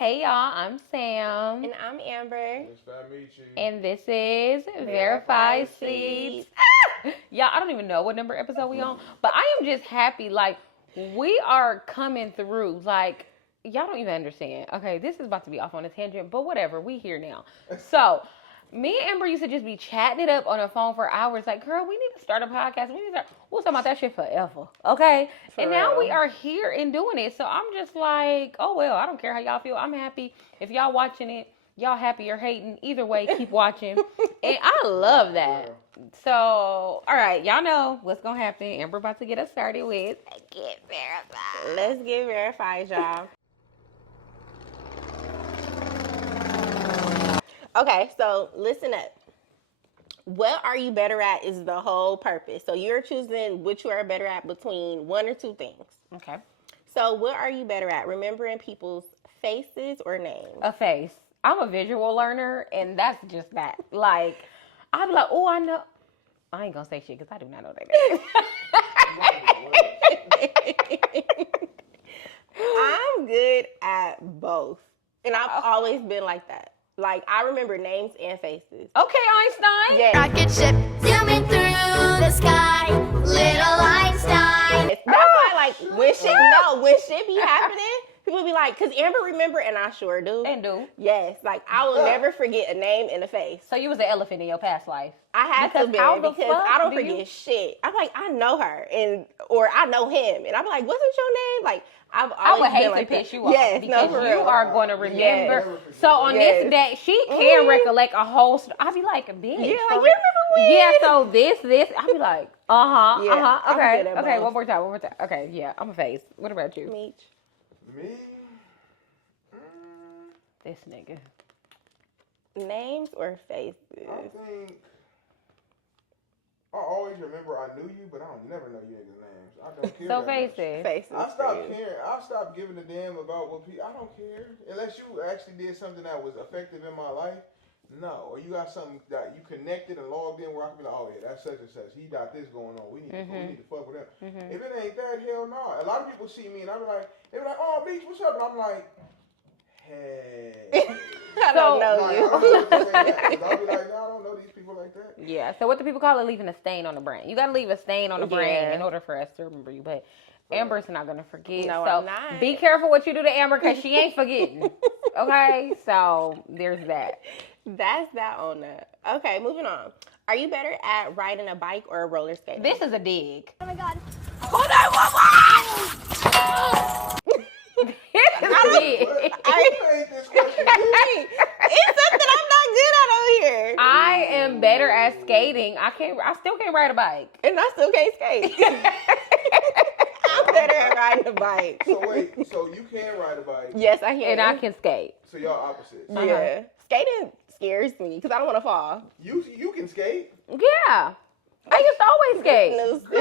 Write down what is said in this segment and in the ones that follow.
Hey y'all, I'm Sam. And I'm Amber. And this is Verified Seeds. Y'all, I don't even know what number episode we on, but I am just happy. Like, we are coming through. Like, y'all don't even understand. Okay, this is about to be off on a tangent, but whatever. We here now. So, me and Amber used to just be chatting it up on the phone for hours. Like, girl, we need to start a podcast. We'll talk about that shit forever. Okay? And now we are here and doing it. So I'm just like, oh, well, I don't care how y'all feel. I'm happy. If y'all watching it, y'all happy or hating. Either way, keep watching. And I love that. So, all right. Y'all know what's going to happen. Amber about to get us started with Get Verified. Let's get verified, y'all. Okay, so listen up. What are you better at is the whole purpose. So you're choosing what you are better at between one or two things. Okay. So what are you better at? Remembering people's faces or names? A face. I'm a visual learner, and that's just that. Like, I'll be like, oh, I know. I ain't going to say shit because I do not know their name. I'm good at both. And I've always been like that. Like, I remember names and faces. Okay, Einstein. Yes. Rocket ship zooming through the sky, little Einstein. That's why, like, when shit be happening, people be like, because Amber remember, and I sure do. And do. Yes, like, I will never forget a name and a face. So you was an elephant in your past life. I had to be because I don't forget shit. I'm like, I know her, or I know him, and I'm like, wasn't your name? Like, I would hate to piss you off. Yes, because for you real. are going to remember. Yes. So on this day, she can recollect a whole story. I'll be like, bitch. Yeah, like, you remember when? Yeah, so this. I'll be like, yeah, Okay, one more time. Okay, yeah, I'm a face. What about you? Me? This nigga. Names or faces? I think I always remember I knew you, but I don't never know you niggas' names. I don't care. So faces. Faces. I stopped caring. I stopped giving a damn about what people. I don't care unless you actually did something that was effective in my life. No, or you got something that you connected and logged in where I can be like, oh yeah, that's such and such. He got this going on. We need to fuck with him. Mm-hmm. If it ain't that, hell no. A lot of people see me and I be like, they be like, oh, Beach, what's up? And I'm like, hey. I don't know you. I'll be like, no, I don't know these people like that. Yeah. So what do people call it? Leaving a stain on the brain. You got to leave a stain on the brain in order for us to remember you. But Amber's not gonna forget. No, so I'm not. Be careful what you do to Amber because she ain't forgetting. Okay. So there's that. That's that on that. Okay, moving on. Are you better at riding a bike or a roller skate? This is a dig. Oh my god. Hold on. It's something I'm not good at over here. I am better at skating. I still can't ride a bike. And I still can't skate. I'm better at riding a bike. So wait, so you can ride a bike? Yes, I can. And I can skate. So y'all opposites. Yeah. Skating scares me because I don't want to fall. You can skate? Yeah. I used to always skate. Girl, what the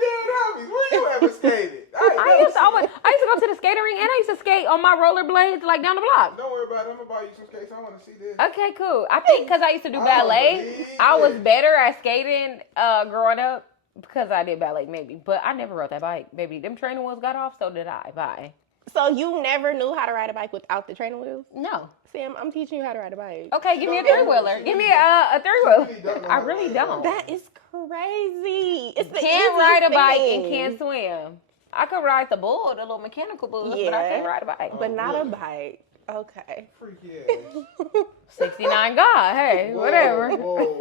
damn hobbies? Where you ever skated? I used to go to the skating ring and I used to skate on my rollerblades like down the block. Don't worry about it. I'm gonna buy you some skates. I want to see this. Okay, cool. I think because I used to do ballet, I was better at skating growing up because I did ballet maybe. But I never rode that bike, baby. Them training wheels got off, so did I. Bye. So you never knew how to ride a bike without the training wheels? No. Sam, I'm teaching you how to ride a bike. Okay, give me a three-wheeler. Give me a three-wheeler. I really don't. That is crazy. It's the can't ride a bike thing. and can't swim. I could ride the bull, the little mechanical bull, but I can't ride a bike. But not a bike. Okay. Freaky ass. 69 God. Hey, whatever. Whoa.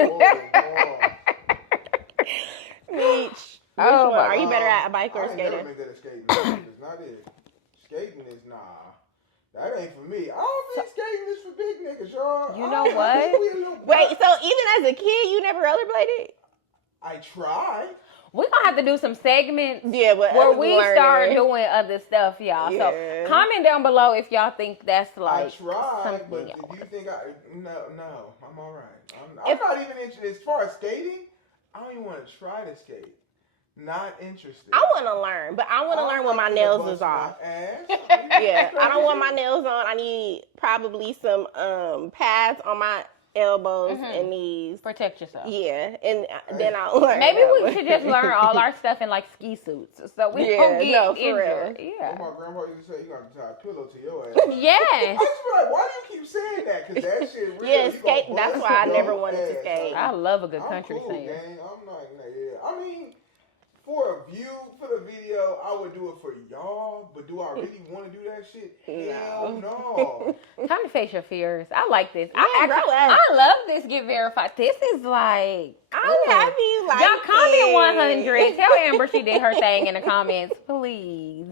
Meech. Oh, one? Are you better at a bike or I ain't skating? never been good at skating. It's not it. Skating is nah. That ain't for me. I don't think skating is for big niggas, y'all. You know what? Wait, so even as a kid, you never rollerbladed? I tried. We're going to have to do some segments but where we start doing other stuff, y'all. Yeah. So comment down below if y'all think that's like I tried, something but else. do you think no, I'm all right. I'm not even interested. As far as skating, I don't even want to try to skate. Not interested. I want to learn, but I want to learn when my nails is off. Yeah, I don't want my nails on. I need probably some pads on my elbows, and knees. Protect yourself. Yeah, and then I'll learn. Maybe we should just learn all our stuff in like ski suits, so we don't get injured. Yeah. What my grandpa used to say, you got to tie a pillow to your ass. Yes. I just be like, why do you keep saying that? Because that shit real. Yeah, skate. That's why I never wanted to skate. I love a good country cool, singer. Gang. I'm not, yeah. I mean, for a view, for the video, I would do it for y'all, but do I really want to do that shit? Hell no. Time to face your fears. I like this. Yeah, I love this Get Verified. This is like, I'm happy you like y'all comment 100. it. Tell Amber she did her thing in the comments, please.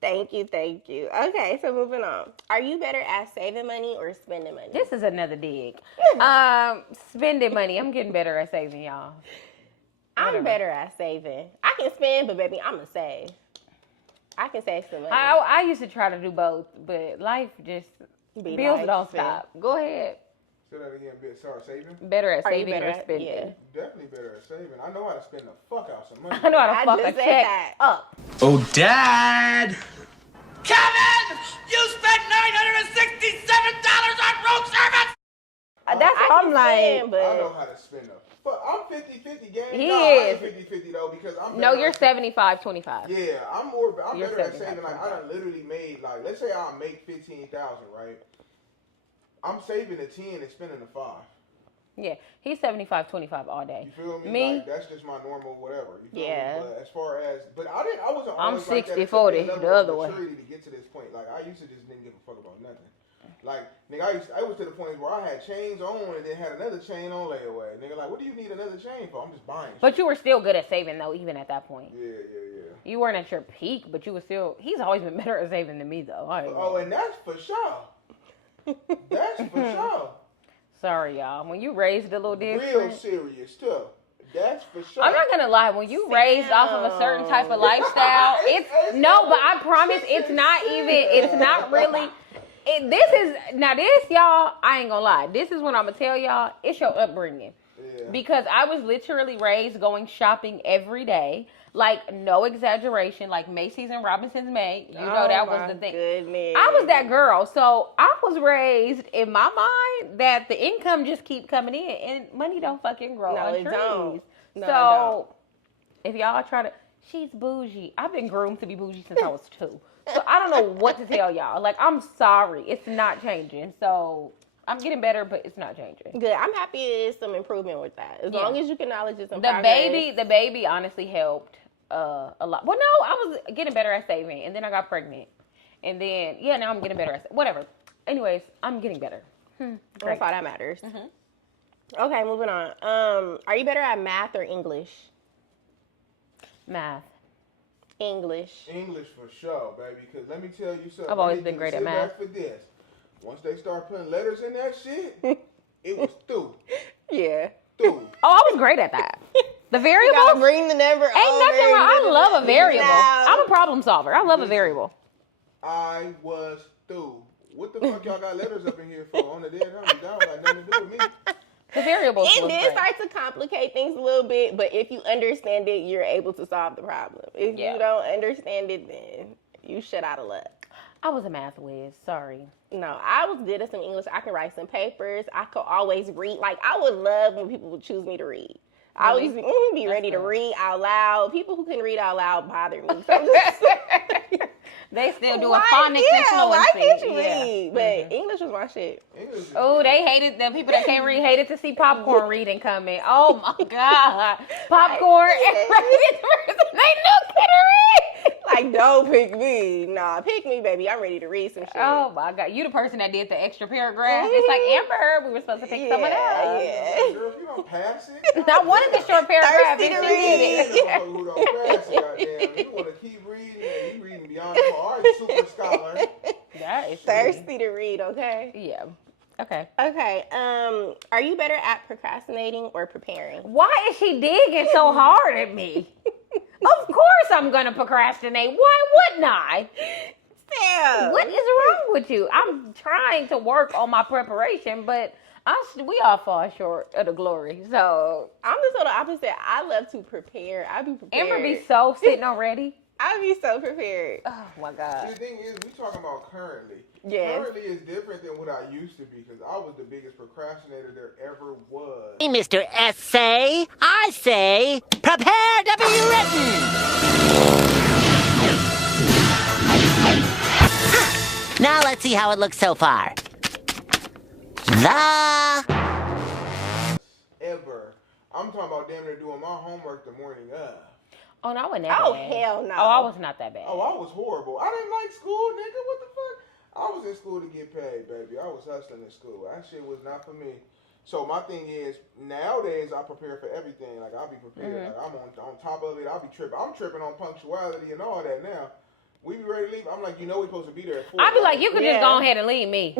Thank you. Okay, so moving on. Are you better at saving money or spending money? This is another dig. Spending money. I'm getting better at saving, y'all. I'm better at saving. I can spend, but baby, I'm going to save. I can save some money. I used to try to do both, but life just, bills don't stop. Go ahead. Say that again, sorry, saving? Better at Are you saving better or at- spending. yeah. Definitely better at saving. I know how to spend the fuck out some money. I know how to fuck a just said check that. up. Oh, Dad! Kevin! You spent $967 on road service! That's what I'm like. Spend, but I know how to spend the fuck. I'm 50-50 game. He no, I is. ain't 50-50 though because I'm No, better you're at- 75-25. Yeah, I'm You're better at 75, saving. Like I done literally made like, let's say I make 15,000, right? I'm saving the 10 and spending the 5. Yeah, he's 75-25 all day. You feel me? Me? Like, that's just my normal whatever. You feel Yeah. me? But as far as, I wasn't I'm always like that. It took 60-40, me a level the other of way. maturity to get to this point. Like I used to just didn't give a fuck about nothing. Like nigga, I was to the point where I had chains on and then had another chain on layaway. Nigga, like, what do you need another chain for? I'm just buying. But you were still good at saving though, even at that point. Yeah. You weren't at your peak, but you were still. He's always been better at saving than me though. Oh, and that's for sure. That's for sure. Sorry, y'all. When you raised a little different. Real serious too. That's for sure. I'm not gonna lie. When you raised off of a certain type of lifestyle, it's no. But I promise, it's not even. It's not really. This y'all. I ain't gonna lie. This is what I'm gonna tell y'all. It's your upbringing. Yeah. Because I was literally raised going shopping every day. Like, no exaggeration. Like Macy's and Robinson's May. You know that was the thing. Goodness. I was that girl. So I was raised in my mind that the income just keep coming in and money don't fucking grow on trees. Don't. No, it So if y'all try to, she's bougie. I've been groomed to be bougie since I was 2. So I don't know what to tell y'all. Like, I'm sorry. It's not changing. So I'm getting better, but it's not changing. Good. I'm happy there's some improvement with that. As long as you can acknowledge it's some The progress. baby honestly helped a lot. Well, no, I was getting better at saving, and then I got pregnant, and then now I'm getting better at whatever. Anyways, I'm getting better. That's all that matters. Okay, moving on. Are you better at math or English? Math. English for sure, baby. Because let me tell you something. I've always been great at math. For this, once they start putting letters in that shit, it was through. Yeah. Through. Oh, I was great at that. The You variables. gotta bring the number Ain't nothing wrong. I love a variable. I'm a problem solver. I love a variable. I was through. What the fuck y'all got letters up in here for? On the dead homie, that don't got nothing to do with me. The variables. It was did great. start to complicate things a little bit, but if you understand it, you're able to solve the problem. If you don't understand it, then you shut out of luck. I was a math whiz. Sorry. No, I was good at some English. I could write some papers. I could always read. Like, I would love when people would choose me to read. I always be ready to read out loud. People who can read out loud bother me. So I'm just, They still do a phonics and fluency. why can't you read? But English was my shit. Oh, they hated the people that can't read. Hated to see popcorn reading coming. Oh my god, popcorn! They knew could read. Like, don't pick me. Nah, pick me, baby. I'm ready to read some shit. Oh my god, you the person that did the extra paragraph. It's like Amber, we were supposed to pick someone else. Yeah. Girl, if you don't pass it, I wanted the short paragraph. Thirsty and to she did read. it. who don't pass it, goddamn. You want to keep reading, and you reading beyond the art, super scholar. That is Thirsty to read, okay? Yeah. Okay. Okay. Are you better at procrastinating or preparing? Why is she digging so hard at me? Of course I'm gonna procrastinate. Why wouldn't I? Sam. What is wrong with you? I'm trying to work on my preparation, but we all fall short of the glory. So I'm the total opposite. I love to prepare. I be prepared. Amber be so sitting already. I'd be so prepared. Oh my God. The thing is, we talking about currently. Yes. Currently is different than what I used to be because I was the biggest procrastinator there ever was. Hey, Mr. Essay, I say, prepare to be written. Now let's see how it looks so far. Ever. I'm talking about damn near doing my homework the morning of. Oh, no, I wasn't that Oh, bad. hell no. Oh, I was not that bad. Oh, I was horrible. I didn't like school, nigga. What the fuck? I was in school to get paid, baby. I was hustling in school. That shit was not for me. So my thing is, nowadays I prepare for everything. Like I'll be prepared. Like I'm on top of it. I'll be tripping. I'm tripping on punctuality and all that now. We be ready to leave. I'm like, you know, we supposed to be there at 4. I'd be like, you could Yeah. just go ahead and leave me.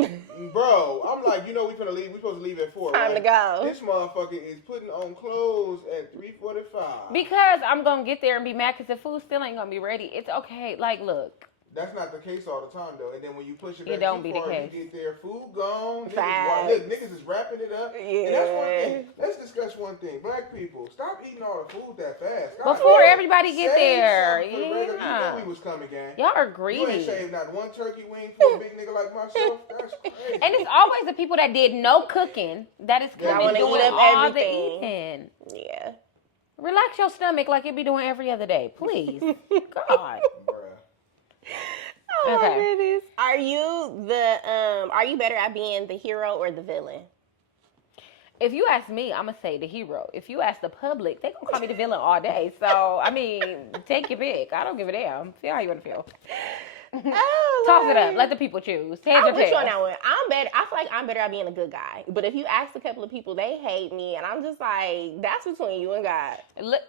Bro, I'm like, you know, we finna leave. We supposed to leave at 4. Time to go. This motherfucker is putting on clothes at 3:45. Because I'm going to get there and be mad because the food still ain't going to be ready. It's okay. Like, look. That's not the case all the time though. And then when you push it back It don't too be the far, case. you get there, food gone. Facts. Look, niggas is wrapping it up. Yeah. And that's one thing. Let's discuss one thing. Black people, stop eating all the food that fast. God Before damn. everybody get Save there. something for the regular- Yeah. You know we was coming, gang. Y'all are You ain't greedy. saved not one turkey wing for a big nigga like myself. That's crazy. And it's always the people that did no cooking that is That coming wanna doing eat up all everything. the eating. Yeah. Relax your stomach like it be doing every other day, please. God. Bruh. Oh Okay. my goodness. Are you better at being the hero or the villain? If you ask me, I'm gonna say the hero. If you ask the public, they gonna call me the villain all day. So I mean, take your pick. I don't give a damn. Feel how you wanna feel. Oh, Toss it up. Lord. Let the people choose. Heads I'm or with you on tails. that one. I'm better. I feel like I'm better at being a good guy. But if you ask a couple of people, they hate me, and I'm just like, that's between you and God. Look,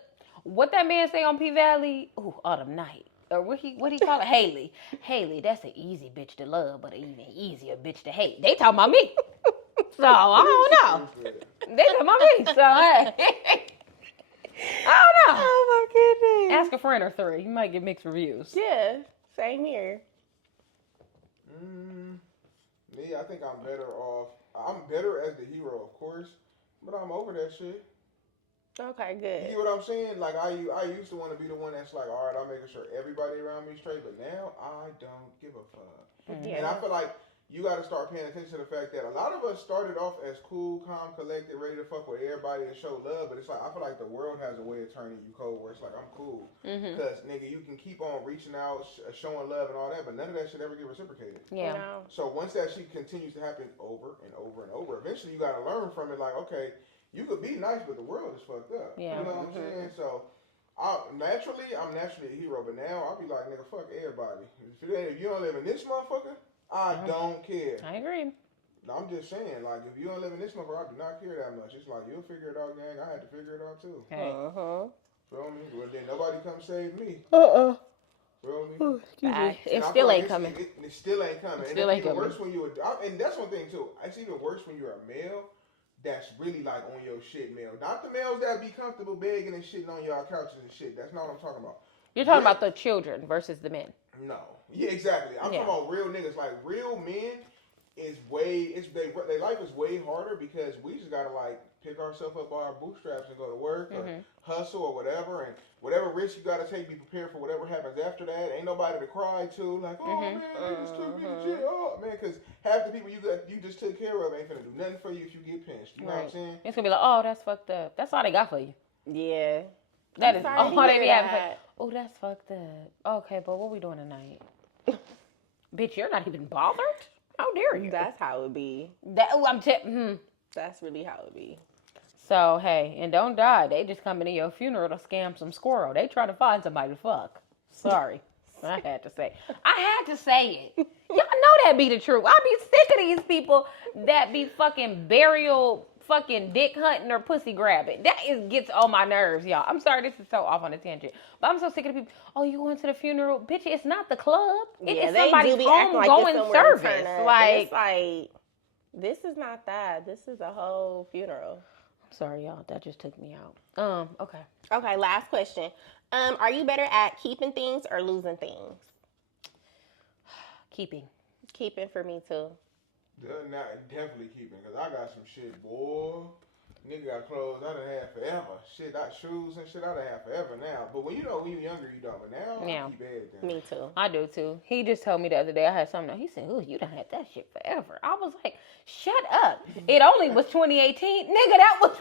what that man say on P Valley? Ooh, Autumn Night. Or what he call it? Haley. Haley, that's an easy bitch to love, but an even easier bitch to hate. They talking about me. So I don't know. They talking about me. So hey. I don't know. Oh my goodness. Ask a friend or 3. You might get mixed reviews. Yeah, same here. Me, I think I'm better off. I'm better as the hero, of course, but I'm over that shit. Okay, You good. get what I'm saying? Like I used to want to be the one that's like, all right, I'm making sure everybody around me straight, but now I don't give a fuck. And I feel like you got to start paying attention to the fact that a lot of us started off as cool, calm, collected, ready to fuck with everybody and show love, but it's like I feel like the world has a way of turning you cold, where it's like I'm cool, because nigga, you can keep on reaching out, showing love and all that, but none of that should ever get reciprocated. Yeah. No. So once that shit continues to happen over and over and over, eventually you got to learn from it. Like, okay, you could be nice, but the world is fucked up. Yeah. You know what I'm saying? So, I'm naturally a hero, but now I'll be like, nigga, fuck everybody. If you don't live in this motherfucker, I don't care. I agree. I'm just saying, like, if you don't live in this motherfucker, I do not care that much. It's like, you'll figure it out, gang. I had to figure it out, too. Hey. Feel me? Well, then nobody come save me. Feel me? It And I still feel ain't like coming. It still ain't coming. Still and ain't it's even coming. worse when you're and that's one thing too. It's even worse when you're a male that's really like on your shit male. Not the males that be comfortable begging and shitting on y'all couches and shit. That's not what I'm talking about. You're talking about the children versus the men. No. Yeah, exactly. I'm Yeah. talking about real niggas. Like real men is their life is way harder because we just gotta like pick ourselves up by our bootstraps and go to work or hustle or whatever, and whatever risk you gotta take, be prepared for whatever happens after that. Ain't nobody to cry to, like, oh man, they just took me to jail, oh man, because half the people you just took care of ain't finna do nothing for you if you get pinched. You know what I'm saying? It's gonna be like, oh, that's fucked up. That's all they got for you. Yeah. That is sorry all to they hear be having. that. Oh, that's fucked up. Okay, but what we doing tonight? Bitch, you're not even bothered. How dare you? That's how it would be. That's really how it be. So hey, and don't die. They just coming to your funeral to scam some squirrel. They trying to find somebody to fuck. Sorry, I had to say. I had to say it. Y'all know that be the truth. I be sick of these people that be fucking burial, fucking dick hunting or pussy grabbing. Gets on my nerves, y'all. I'm sorry, this is so off on a tangent, but I'm so sick of the people. Oh, you going to the funeral, bitch? It's not the club. It is somebody's homegoing service. Like, it's like this is not that. This is a whole funeral. sorry, y'all. That just took me out. Okay. Okay, last question. Are you better at keeping things or losing things? Keeping. Keeping for me too. Definitely keeping, because I got some shit, boy. Nigga got clothes I done had forever. Shit, shoes and shit I done had forever now. But when you're younger, you don't. But now, Yeah. I keep everything. Me too. I do too. He just told me the other day I had something. He said, "Ooh, you done had that shit forever." I was like, "Shut up! It only was 2018, nigga. That was."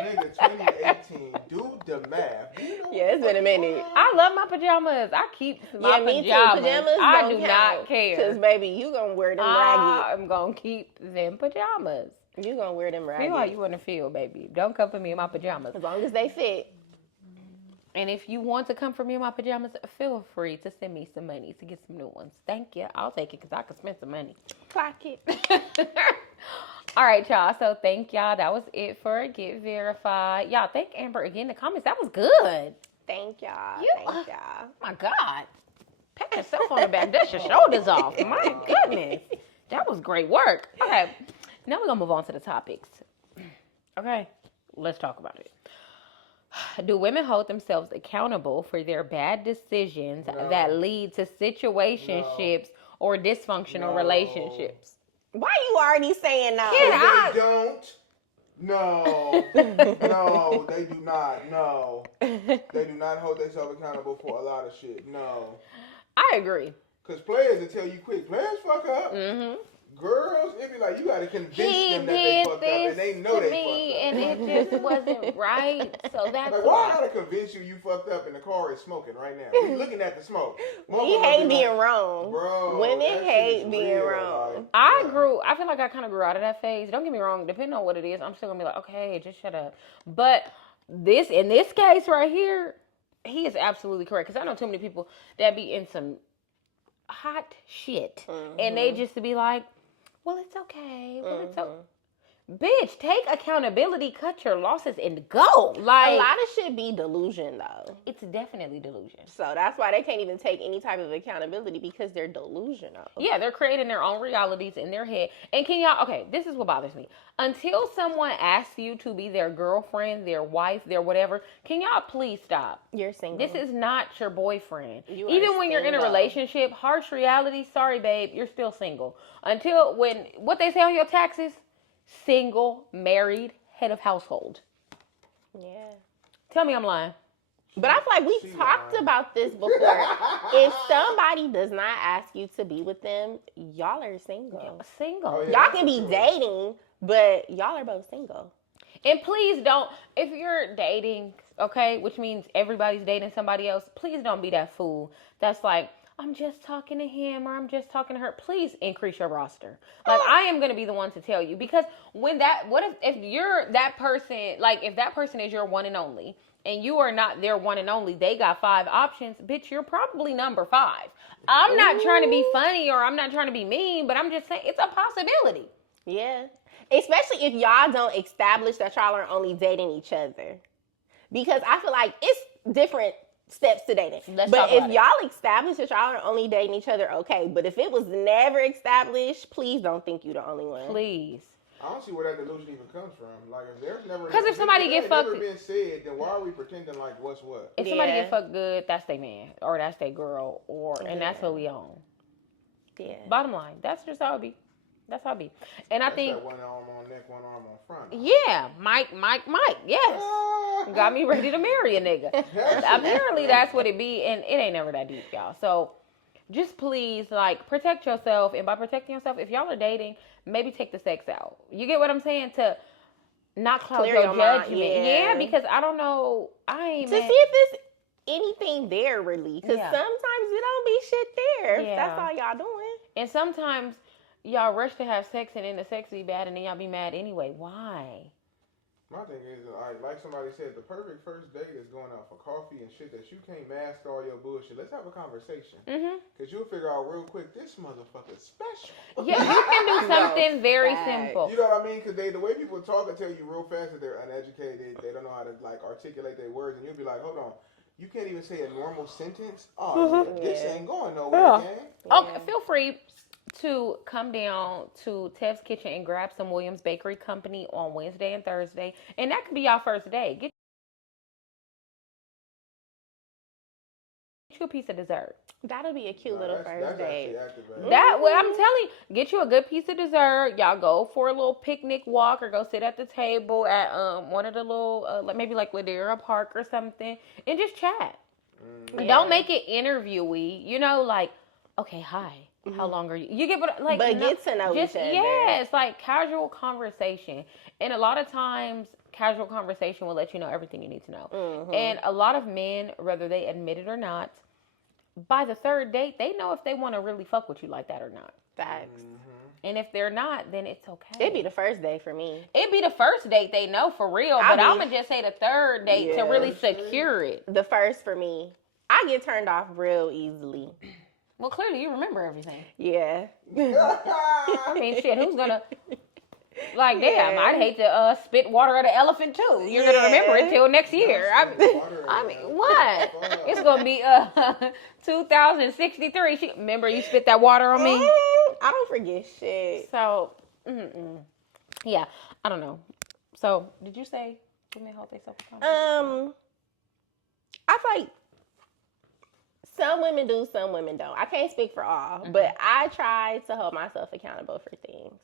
Nigga, 2018. Do the math. Do you know Yeah, it's been a minute. I love my pajamas. I keep my me pajamas. too. Pajamas I don't do count, not care. Cause baby, you gonna wear them ragged. I'm gonna keep them pajamas. You gonna wear them ragged. Feel how you want to feel, baby. Don't come for me in my pajamas. As long as they fit. And if you want to come for me in my pajamas, feel free to send me some money to get some new ones. Thank you. I'll take it because I can spend some money. Clock it. All right, y'all. So thank y'all. That was it for Get Verified. Y'all, thank Amber again in the comments. That was good. Thank y'all. Thank y'all. My God. Pat yourself on the back. Dust your shoulders off. My goodness. That was great work. Okay. Now we're going to move on to the topics. Okay. Let's talk about it. Do women hold themselves accountable for their bad decisions that lead to situationships or dysfunctional relationships? Why you already saying no? They don't. No. No, they do not. No. They do not hold themselves accountable for a lot of shit. No. I agree. Because players will tell you quick. Players fuck up. Mm-hmm. Girls, it be like you gotta convince them that they fucked up, and they know they fucked up. And it just wasn't right. So that's like, why I gotta convince you fucked up and the car is smoking right now? We looking at the smoke. We hate being wrong. Bro, women hate being real, wrong. like, I feel like I kind of grew out of that phase. Don't get me wrong, depending on what it is, I'm still gonna be like, okay, just shut up. But in this case right here, he is absolutely correct. Because I know too many people that be in some hot shit. And they just to be like, well, it's okay. Well, it's okay. Bitch, take accountability, cut your losses, and go. Like, a lot of shit be delusion, though. It's definitely delusion. So that's why they can't even take any type of accountability because they're delusional. Yeah, they're creating their own realities in their head. And can y'all, okay, this is what bothers me. Until someone asks you to be their girlfriend, their wife, their whatever, can y'all please stop? You're single. This is not your boyfriend. Even when you're in a relationship, harsh reality, sorry, babe, you're still single. Until what they say on your taxes? Single, married, head of household. Yeah. Tell me I'm lying. But I feel like we talked about this before. If somebody does not ask you to be with them, y'all are single. Single. Oh, yeah, Y'all can be dating, but y'all are both single. And please don't, if you're dating, okay, which means everybody's dating somebody else, please don't be that fool that's like, I'm just talking to him or I'm just talking to her. Please increase your roster. Like, I am going to be the one to tell you, because if you're that person, like if that person is your one and only and you are not their one and only, they got 5 options, bitch, you're probably number 5. I'm not trying to be funny or I'm not trying to be mean, but I'm just saying it's a possibility. Yeah. Especially if y'all don't establish that y'all are only dating each other. Because I feel like it's different steps to dating. But if y'all establish that y'all are only dating each other, okay. But if it was never established, please don't think you're the only one. Please. I don't see where that delusion even comes from. Like, if there's never... Because if somebody get fucked... never been said, then why are we pretending like what's what? If somebody get fucked good, that's their man. Or that's their girl. And that's who we own. Yeah. Bottom line. That's just how it be. That's how it be. And I think... That one arm on neck, one arm on front. Yeah. Mike. Yes. Got me ready to marry a nigga. Apparently that's what it be. And it ain't never that deep, y'all. So... just please, like, protect yourself. And by protecting yourself, if y'all are dating, maybe take the sex out. You get what I'm saying? To not cloud your judgment. Yeah, because I don't know. See if there's anything there, really. Because sometimes it don't be shit there. Yeah. That's all y'all doing. And sometimes y'all rush to have sex and then the sex be bad and then y'all be mad anyway. Why? My thing is, like somebody said, the perfect first date is going out for coffee and shit that you can't mask all your bullshit. Let's have a conversation. Because you'll figure out real quick, this motherfucker's special. Yeah, you can do something very simple. You know what I mean? Because the way people talk and tell you real fast that they're uneducated, they don't know how to, like, articulate their words, and you'll be like, hold on. You can't even say a normal sentence? Oh, this ain't going nowhere, gang. Okay, feel free to come down to Tev's Kitchen and grab some Williams Bakery Company on Wednesday and Thursday. And that could be y'all first day. Get you a piece of dessert. That'll be a cute little first That's date. actually active, man. That what I'm telling you, get you a good piece of dessert. Y'all go for a little picnic walk or go sit at the table at one of the little maybe like Ladera Park or something and just chat. Yeah. Don't make it interviewy. You know, like, okay, hi. How long are you? You get what like, But get to know each other. Yeah, it's like casual conversation, and a lot of times casual conversation will let you know everything you need to know. And a lot of men, whether they admit it or not, by the third date, they know if they want to really fuck with you like that or not. Facts. And if they're not, then it's okay. It'd be the first day for me. It'd be the first date they know for real, but I'm gonna just say the third date to really secure it. The first for me. I get turned off real easily. Well, clearly you remember everything. Yeah. I mean, shit, who's gonna... Like, damn, I'd hate to spit water at an elephant, too. You're going to remember it till next year. I mean, what? It's going to be 2063. Remember you spit that water on me? I don't forget shit. So, yeah, I don't know. So, did you say women hold themselves accountable? I feel like some women do, some women don't. I can't speak for all, but I try to hold myself accountable for things.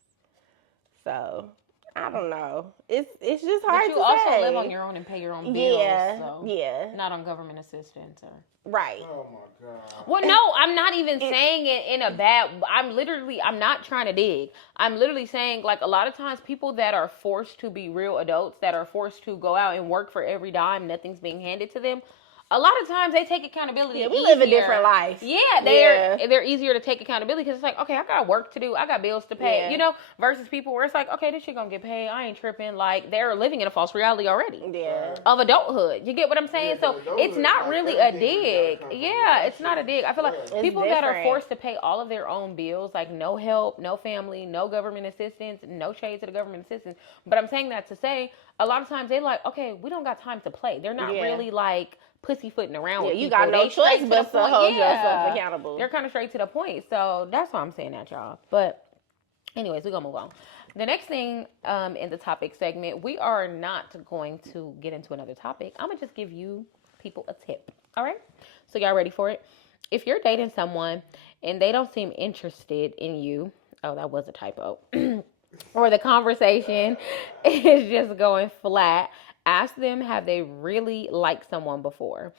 So I don't know. It's just hard But to you also say. live on your own and pay your own bills. Yeah, So yeah. not on government assistance or... Right. Oh my God. Well, no, I'm not even saying it in a bad... I'm not trying to dig. I'm literally saying, like, a lot of times people that are forced to be real adults, that are forced to go out and work for every dime, nothing's being handed to them, a lot of times they take accountability. Yeah, we live a different life. Yeah, they're easier to take accountability because it's like, okay, I got work to do, I got bills to pay, you know, versus people where it's like, okay, this shit gonna get paid, I ain't tripping. Like, they're living in a false reality already. Yeah. Of adulthood. You get what I'm saying? Yeah, so adulthood it's not is really like a everything dig. gotta come from Yeah, that it's not a shit. dig. I feel like It's people that are different. forced to pay all of their own bills, like no help, no family, no government assistance, no shade to the government assistance. But I'm saying that to say, a lot of times they like, okay, we don't got time to play. They're not really like pussyfooting around with you people. got no They straight choice to but the to point. hold yourself accountable. They're kind of straight to the point. So that's why I'm saying that, y'all. But anyways, we're going to move on. The next thing in the topic segment, we are not going to get into another topic. I'm going to just give you people a tip. All right? So y'all ready for it? If you're dating someone and they don't seem interested in you, oh, that was a typo, or the conversation is just going flat, ask them, have they really liked someone before?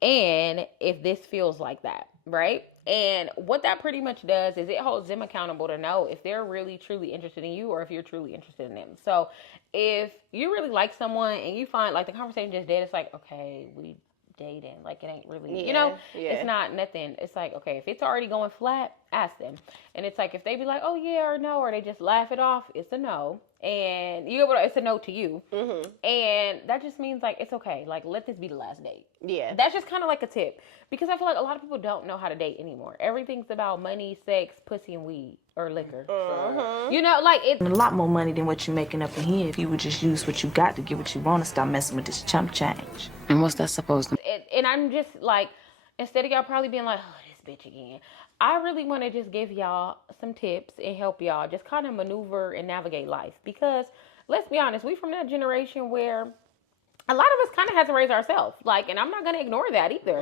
And if this feels like that, right? And what that pretty much does is it holds them accountable to know if they're really, truly interested in you or if you're truly interested in them. So if you really like someone and you find like the conversation just dead, it's like, okay, we dating. Like, it ain't really, you know, it's not nothing. It's like, okay, if it's already going flat, ask them. And it's like, if they be like, oh yeah or no, or they just laugh it off, it's a no. And it's a no to you. And that just means like, it's okay. Like, let this be the last date. Yeah. That's just kind of like a tip. Because I feel like a lot of people don't know how to date anymore. Everything's about money, sex, pussy, and weed. Or liquor. You know, like, it's... A lot more money than what you're making up in here if you would just use what you got to get what you want and stop messing with this chump change. And what's that supposed to mean? And I'm just like, instead of y'all probably being like, oh, this bitch again, I really want to just give y'all some tips and help y'all just kind of maneuver and navigate life. Because let's be honest, we from that generation where a lot of us kind of had to raise ourselves. Like, and I'm not going to ignore that either.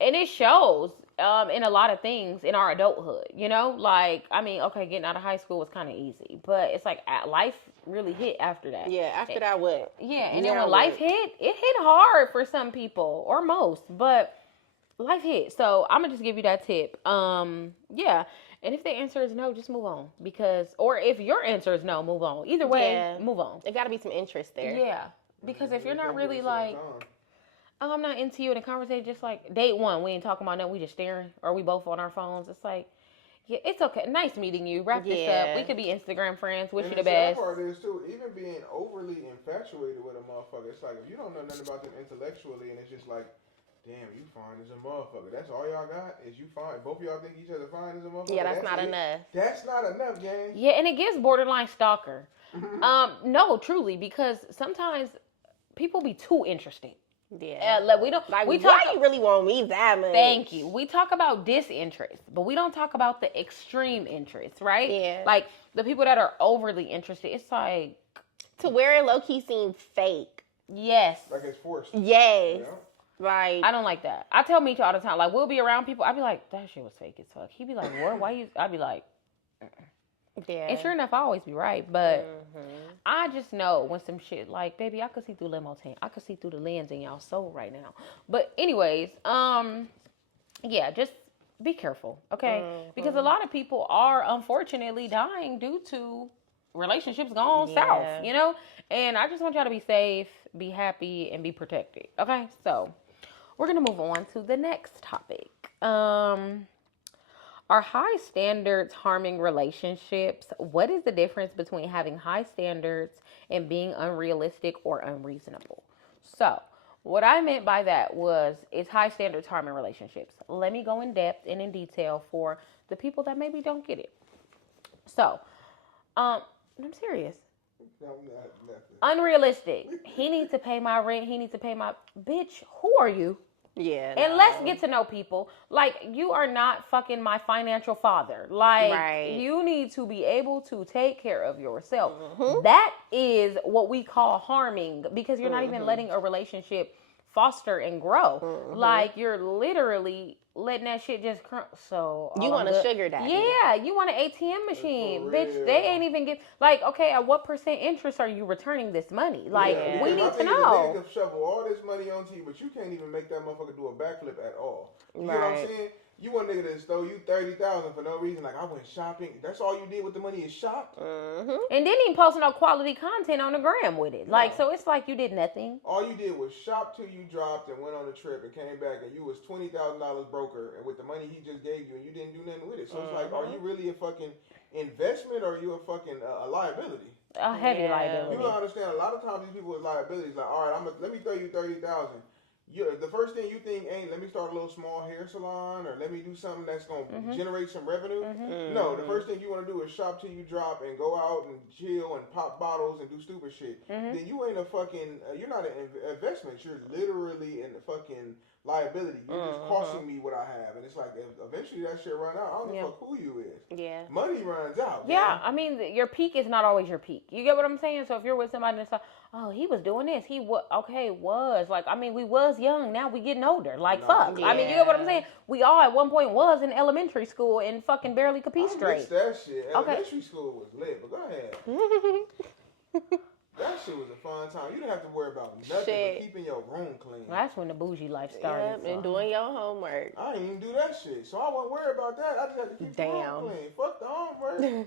And it shows in a lot of things in our adulthood, you know? Like, I mean, okay, getting out of high school was kind of easy. But it's like life really hit after that. Yeah, after that what? Yeah, and then when life hit, it hit hard for some people or most, but life hit. So I'm gonna just give you that tip. Yeah. And if the answer is no, just move on. Or if your answer is no, move on. Either way, move on. There gotta be some interest there. Yeah. Because if you're not really like, oh, I'm not into you in a conversation, just like date one, we ain't talking about nothing, we just staring, or we both on our phones. It's like, yeah, it's okay. Nice meeting you. Wrap this up. We could be Instagram friends. Wish you the best. The part is too, even being overly infatuated with a motherfucker, it's like if you don't know nothing about them intellectually, and it's just like, damn, you fine as a motherfucker. That's all y'all got is you fine. Both of y'all think each other fine as a motherfucker. Yeah, that's not enough. That's not enough, gang. Yeah, and it gives borderline stalker. No, truly, because sometimes people be too interesting. Yeah. Like, we don't. Like, we why talk. you really want me that much? Thank you. We talk about disinterest, but we don't talk about the extreme interest, right? Yeah. Like the people that are overly interested. It's like, to where it low key seems fake. yes. Like it's forced. Yes. You know? Like, I don't like that. I tell Meech all the time, like, we'll be around people. I'd be like, that shit was fake as fuck. He'd be like, what? Why you? I'd be like, yeah. and sure enough, I always be right. But I just know when some shit, like, baby, I could see through limo tan. I could see through the lens in y'all soul right now. But anyways, yeah, just be careful, okay? Because a lot of people are unfortunately dying due to relationships gone south, you know? And I just want y'all to be safe, be happy, and be protected, okay? So we're going to move on to the next topic. Are high standards harming relationships? What is the difference between having high standards and being unrealistic or unreasonable? So, what I meant by that was, is high standards harming relationships? Let me go in depth and in detail for the people that maybe don't get it. So, I'm serious. No, nothing. Unrealistic. He needs to pay my rent. He needs to pay my... Bitch, who are you? Yeah. And let's get to know people. Like, you are not fucking my financial father. Like, you need to be able to take care of yourself. That is what we call harming, because you're not even letting a relationship foster and grow. Like, you're literally letting that shit just so you want a sugar daddy. Yeah, you want an ATM machine. Bitch, they ain't even get, like, okay, at what % interest are you returning this money? Like, we need to know. You can shovel all this money onto you, but you can't even make that motherfucker do a backflip at all. You know what I'm saying? You want a nigga that stole you $30,000 for no reason. Like, I went shopping. That's all you did with the money is shop. And then he posting no quality content on the gram with it. Like, so it's like you did nothing. All you did was shop till you dropped and went on a trip and came back, and you was $20,000 broker, and with the money he just gave you, and you didn't do nothing with it. So it's like, are you really a fucking investment, or are you a fucking a liability? A heavy liability. You don't understand. A lot of times these people with liabilities, like, all right, let me throw you $30,000. The first thing you think ain't, let me start a little small hair salon, or let me do something that's going to generate some revenue. No, the first thing you want to do is shop till you drop and go out and chill and pop bottles and do stupid shit. Then you ain't a fucking, you're not an investment. You're literally in the fucking liability. You're just costing me what I have. And it's like, eventually that shit run out. I don't give a fuck who you is. Yeah. Money runs out. Yeah, man. I mean, your peak is not always your peak. You get what I'm saying? So if you're with somebody that's like, oh, he was doing this. He was, okay, was. Like, I mean, we was young. Now we getting older. Like, fuck. I mean, you get what I'm saying? We all at one point was in elementary school and fucking barely could pee straight. Missed that shit. Elementary school was lit, but go ahead. That shit was a fun time. You didn't have to worry about nothing but keeping your room clean. That's when the bougie life started. And doing your homework. I didn't even do that shit, so I wasn't worried about that. I just had to keep the room clean. Fuck the homework.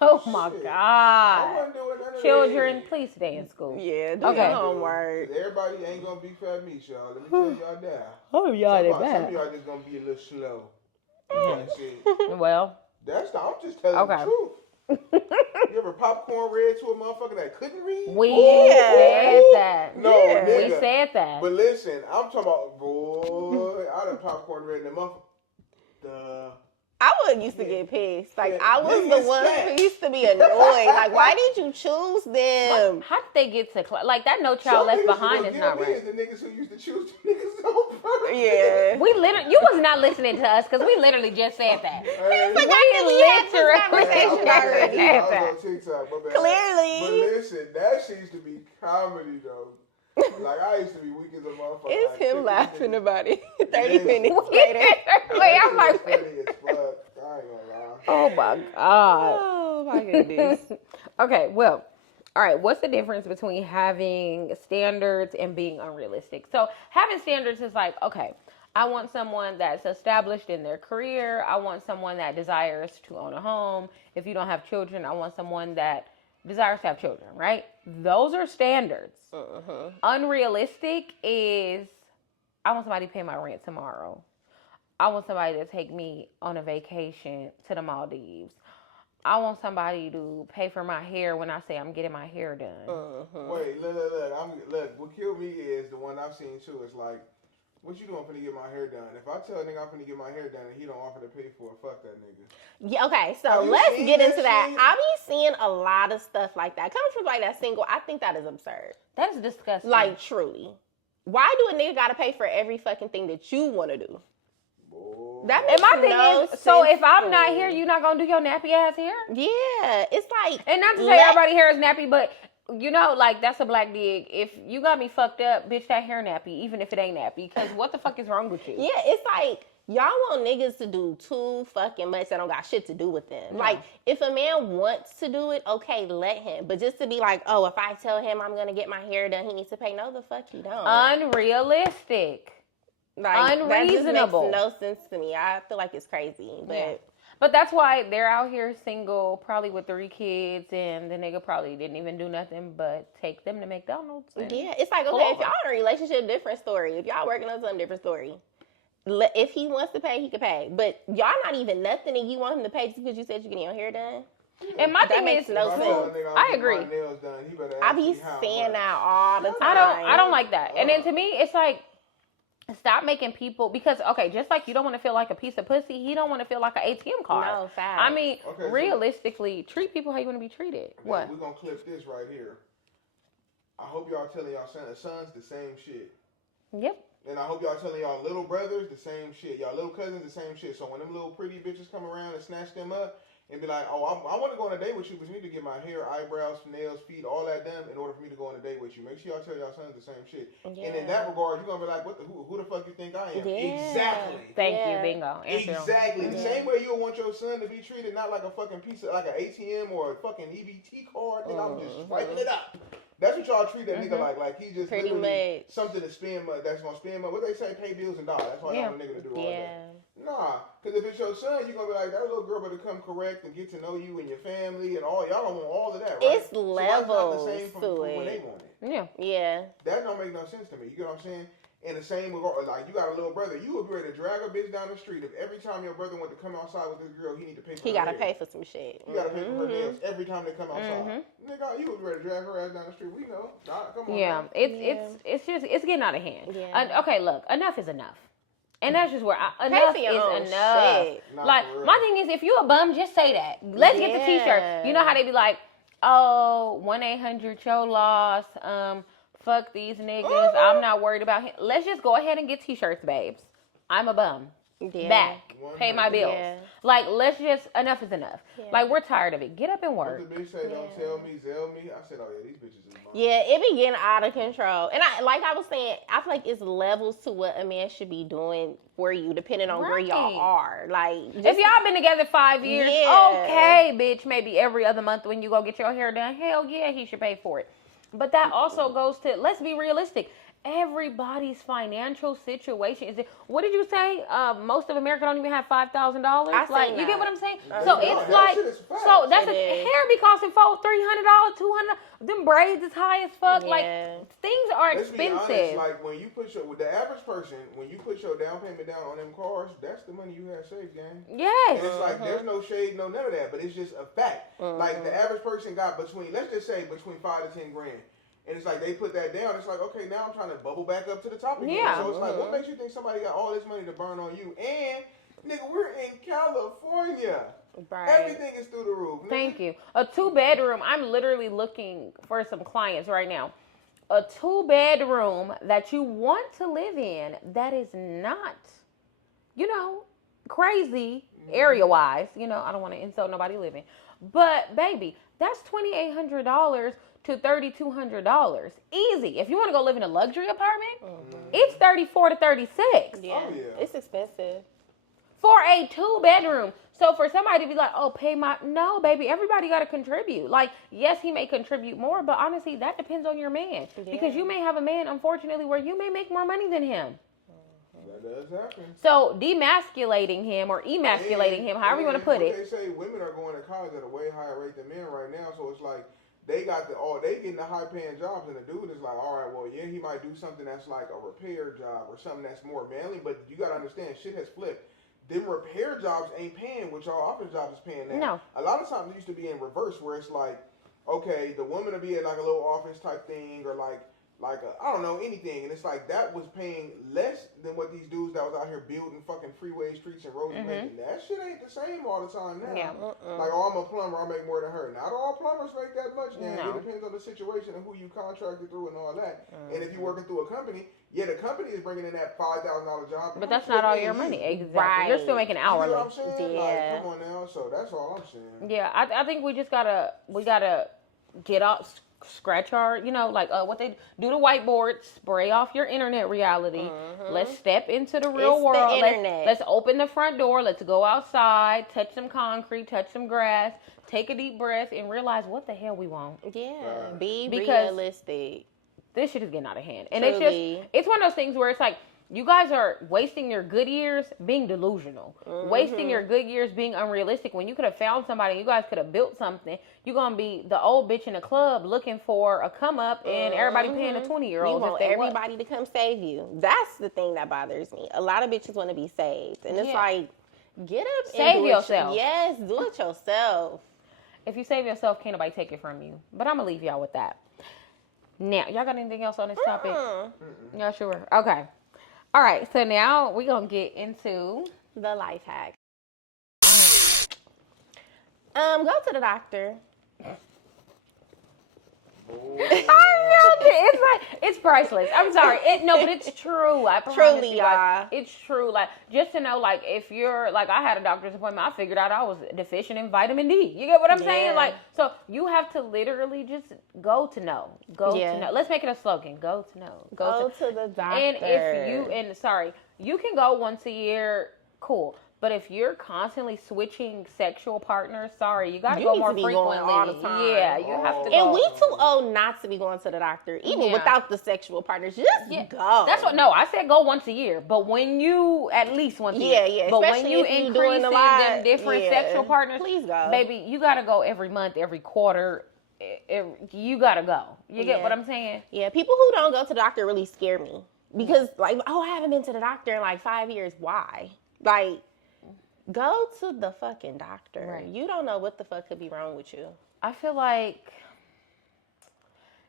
Oh my Shit. God. I wasn't doing none of Children, that. please stay in school. Yeah, do Okay. your homework. Everybody ain't gonna be fat meat, y'all. Let me tell y'all that. Oh, y'all Some of y'all just gonna be a little slow. That's it. Well. I'm just telling the truth. You ever popcorn read to a motherfucker that couldn't read? We said that. No, nigga. We said that. But listen, I'm talking about, boy, I done popcorn read the motherfucker. I would used to get pissed. Like, I was the one who used to be annoyed. Like, why did you choose them? How did they get to class? Like, that No Child Left Behind is not right. The niggas who used to choose the niggas on purpose. Yeah. We literally, you was not listening to us because we literally just said that. Forgot that we had this conversation already. I was on TikTok, my bad. Clearly. But listen, that shit used to be comedy, though. Like, I used to be weak as a motherfucker. It's like, him laughing about it 30 minutes later. Wait, I'm like, funny as fuck. I ain't gonna lie. oh my God. Oh my goodness. Okay, well, all right, what's the difference between having standards and being unrealistic? So having standards is like, okay, I want someone that's established in their career. I want someone that desires to own a home. If you don't have children, I want someone that desires to have children, right? Those are standards. Unrealistic is, I want somebody to pay my rent tomorrow. I want somebody to take me on a vacation to the Maldives. I want somebody to pay for my hair when I say I'm getting my hair done. Wait, look. What killed me is the one I've seen too. It's like, what you doing? I'm finna get my hair done. If I tell a nigga I'm finna get my hair done and he don't offer to pay for it, fuck that nigga. Yeah, okay, so Have you let's seen get that into that. shit? I be seeing a lot of stuff like that. Coming from like that single, I think that is absurd. That is disgusting. Like, truly. Why do a nigga gotta pay for every fucking thing that you wanna do? That makes and my thing no is, so sense if I'm to not me. here, you not gonna do your nappy ass hair? Yeah, it's like, And not to say everybody hair is nappy, but you know, like, that's a black dig. If you got me fucked up, bitch, that hair nappy, even if it ain't nappy. Because what the fuck is wrong with you? Yeah, it's like, y'all want niggas to do too fucking much that don't got shit to do with them. No. Like, if a man wants to do it, okay, let him. But just to be like, oh, if I tell him I'm going to get my hair done, he needs to pay. No, the fuck he don't. Unrealistic. Like, Unreasonable. That just makes no sense to me. I feel like it's crazy. But Yeah. But that's why they're out here single, probably with 3 kids, and the nigga probably didn't even do nothing but take them to McDonald's. yeah, it's like, pull okay, if over. y'all in a relationship, different story. If y'all working on something, different story. If he wants to pay, he can pay. But y'all not even nothing and you want him to pay just because you said you're getting your hair done? And my That thing makes is, no If I sense. tell a nigga I'm I getting agree. my nails done, he better I ask be me how saying much. that all the time. I don't like that. And then to me, it's like, stop making people, because, okay, just like you don't want to feel like a piece of pussy, he don't want to feel like an ATM card. No, facts. I mean, Okay, so- realistically, treat people how you want to be treated. Now, What? We're going to clip this right here. I hope y'all telling y'all sons the same shit. Yep. And I hope y'all telling y'all little brothers the same shit. Y'all little cousins the same shit. So when them little pretty bitches come around and snatch them up and be like, oh, I want to go on a date with you, but you need to get my hair, eyebrows, nails, feet, all that done in order for me to go on a date with you. Make sure y'all tell y'all sons the same shit. Yeah. And in that regard, you're going to be like, who the fuck you think I am? Yeah. Exactly. Thank you, Yeah. bingo. Answer them. Exactly. The Yeah. same way you'll want your son to be treated, not like a fucking piece of, like an ATM or a fucking EBT card. Nigga, I'm just swiping it up. That's what y'all treat that nigga like. Like he just Pretty literally much. something to spend money. That's gonna spend money. What they say, pay bills and dollars. That's why y'all want a nigga to do all that. Yeah. Nah, because if it's your son, you're gonna be like, that little girl better come correct and get to know you and your family and all. Y'all gonna want all of that, right? It's So why it's not the levels same from to when they it. want it. Yeah. Yeah. That don't make no sense to me. You get what I'm saying? In the same regard, like you got a little brother, you would be ready to drag a bitch down the street if every time your brother went to come outside with this girl, he need to pay for He her got to nails. pay for some shit. You gotta pay for her nails every time they come outside. Nigga, you would ready to drag her ass down the street. We know. Nah, come on. Yeah. man. It's just, it's getting out of hand. Yeah. And, okay, look, enough is enough. And that's just where Pay enough for is your own enough. shit. Nah, Like, for real. my thing is, if you a bum, just say that. Let's get the Yeah. t-shirt. You know how they be like, oh, 1-800-YO-LOSS, fuck these niggas, I'm not worried about him. Let's just go ahead and get t-shirts, babes. I'm a bum. Yeah. Back. Pay my bills. Yeah. Like, let's just, enough is enough. Yeah. Like, we're tired of it. Get up and What work. the bitch say, don't tell me, zell me. I said, oh yeah, these bitches is mine. Yeah, it be getting out of control. And I was saying, I feel like it's levels to what a man should be doing for you, depending on where y'all Right. are. Like, If y'all been together 5 years, Yeah. okay, bitch, maybe every other month when you go get your hair done, hell yeah, he should pay for it. But that also goes to, let's be realistic. Everybody's financial situation is. What did you say? Most of America don't even have $5,000. I Like, seen you that. get what I'm saying? I So seen it's that. like, That shit is facts. so that's It is. hair be costing $300, $200. Them braids is high as fuck. Yeah. Like, things are Let's be honest, expensive. like when you put your, with the average person, when you put your down payment down on them cars, that's the money you have saved, gang. Yes. And it's like, there's no shade, no none of that, but it's just a fact. Like the average person got between, let's just say between 5 to 10 grand. And it's like they put that down. It's like, okay, now I'm trying to bubble back up to the top again. Yeah. So it's like, what makes you think somebody got all this money to burn on you? And nigga, we're in California. right. Everything is through the roof. Nigga. Thank you. A 2-bedroom. I'm literally looking for some clients right now. A 2-bedroom that you want to live in that is not, crazy area wise. I don't want to insult nobody living. But baby, that's $2,800 to $3,200. Easy. If you want to go live in a luxury apartment, it's $34 to $36 Yeah. Oh, yeah. It's expensive. for a 2-bedroom. So for somebody to be like, oh, no, baby, everybody got to contribute. Like, yes, he may contribute more, but honestly, that depends on your man. Because you may have a man, unfortunately, where you may make more money than him. That does happen. So demasculating him or emasculating him, however you want to put it. They say women are going to college at a way higher rate than men right now, so it's like they getting the high paying jobs, and the dude is like, all right, well, yeah, he might do something that's like a repair job or something that's more manly, but you gotta understand, shit has flipped. Them repair jobs ain't paying what y'all office jobs is paying now. No. A lot of times it used to be in reverse, where it's like, okay, the woman will be at like a little office type thing, or like I don't know, anything, and it's like that was paying less than what these dudes that was out here building fucking freeway streets and roads making. That shit ain't the same all the time now. Yeah. Like, oh, I'm a plumber, I make more than her. Not all plumbers make that much now. No. It depends on the situation and who you contracted through and all that. And if you're working through a company, yeah, the company is bringing in that $5,000 job. But that's not all your money. Exactly. Right. You're still making You know hourly. what I'm saying? Yeah. Like, come on now. So that's all I'm saying. Yeah, I think we just gotta get off, scratch our, like what they do to whiteboard, spray off your internet reality. Let's step into the real It's the world. internet. Let's open the front door. Let's go outside, touch some concrete, touch some grass, take a deep breath, and realize what the hell we want. Yeah, be Because realistic. This shit is getting out of hand. And Truly. it's one of those things where it's like, you guys are wasting your good years being delusional. Wasting your good years being unrealistic when you could have found somebody, you guys could have built something. You're going to be the old bitch in the club looking for a come up and everybody paying the 20-year-olds. You want everybody to come save you. That's the thing that bothers me. A lot of bitches want to be saved. And it's like, get up Save and do yourself. Yes, do it yourself. If you save yourself, can't nobody take it from you. But I'm going to leave y'all with that. Now, y'all got anything else on this topic? Y'all sure? Okay. All right, so now we're going to get into the life hack. Go to the doctor. It's priceless. I'm sorry. But it's true. I promise Truly, you, like, y'all. it's true. Like, just to know, like, if you're, like, I had a doctor's appointment, I figured out I was deficient in vitamin D. You get what I'm saying? Like, so you have to literally just go to know. Go to know. Let's make it a slogan. Go to know. Go to the doctor. And if you can go once a year, cool. But if you're constantly switching sexual partners, you got to go more frequently. All the time. Yeah, you have to go. And we too old not to be going to the doctor, even without the sexual partners. Just go. That's what. No, I said go once a year, but when you at least once a year. Yeah. But especially when you if increase them different sexual partners, please go, baby. You got to go every month, every quarter. You got to go. You get what I'm saying? Yeah. People who don't go to the doctor really scare me because, like, I haven't been to the doctor in like 5 years. Why? Like. Go to the fucking doctor. Right. You don't know what the fuck could be wrong with you. I feel like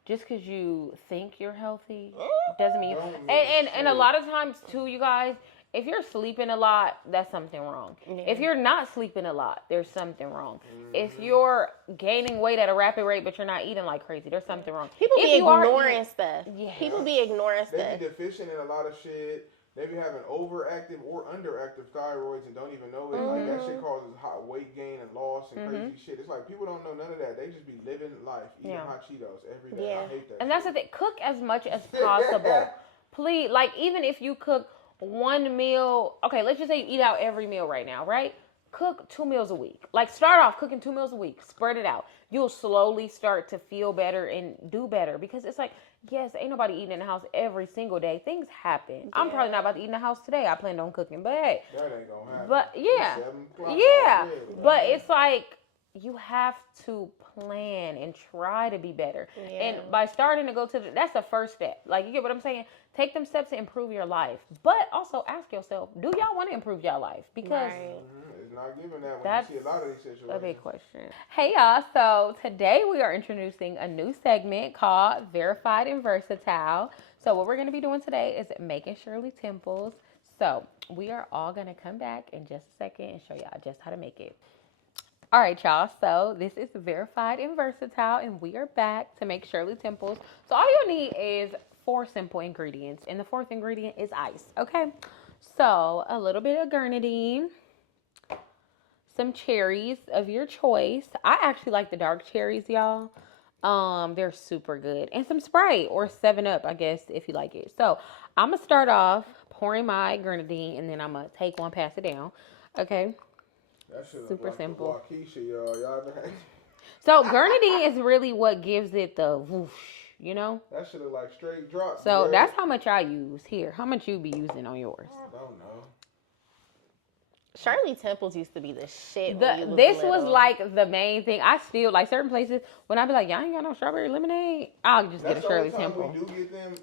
just because you think you're healthy doesn't mean. And a lot of times too, you guys, if you're sleeping a lot, that's something wrong. Yeah. If you're not sleeping a lot, there's something wrong. If you're gaining weight at a rapid rate, but you're not eating like crazy, there's something wrong. People be ignoring stuff. Yeah. People be ignoring stuff. They be deficient in a lot of shit. They be having overactive or underactive thyroids and don't even know it. Like, that shit causes hot weight gain and loss and crazy shit. It's like people don't know none of that. They just be living life, eating hot Cheetos every day. I hate that. And that's the thing. Cook as much as possible. Please, like, even if you cook one meal, okay, let's just say you eat out every meal right now, right? Cook 2 meals a week. Like, start off cooking 2 meals a week. Spread it out. You'll slowly start to feel better and do better because it's like, yes, ain't nobody eating in the house every single day. Things happen. I'm probably not about to eat in the house today. I planned on cooking, but hey. That ain't gonna happen. But yeah. But it's like you have to plan and try to be better. Yeah. And by starting to go to that's the first step. Like, you get what I'm saying? Take them steps to improve your life. But also ask yourself, do y'all want to improve your life? Because it's not giving that when you see a lot of these situations. A big question. Hey y'all, so today we are introducing a new segment called Verified and Versatile. So what we're going to be doing today is making Shirley Temples. So we are all going to come back in just a second and show y'all just how to make it. All right, y'all. So this is Verified and Versatile, and we are back to make Shirley Temples. So all you need is 4 simple ingredients, and the 4th ingredient is ice. Okay. So a little bit of grenadine, some cherries of your choice. I actually like the dark cherries, y'all. They're super good, and some Sprite or 7-Up, I guess, if you like it. So I'm gonna start off pouring my grenadine, and then I'm gonna take one, pass it down. Okay. That shit super like simple. Y'all so grenadine is really what gives it the whoosh, you know? That shit look like straight drops. So that's how much I use here. How much you be using on yours? I don't know. Shirley Temples used to be the shit. This was like the main thing. I still like certain places when I be like, y'all ain't got no strawberry lemonade. I'll just get a Shirley Temple. We do get them.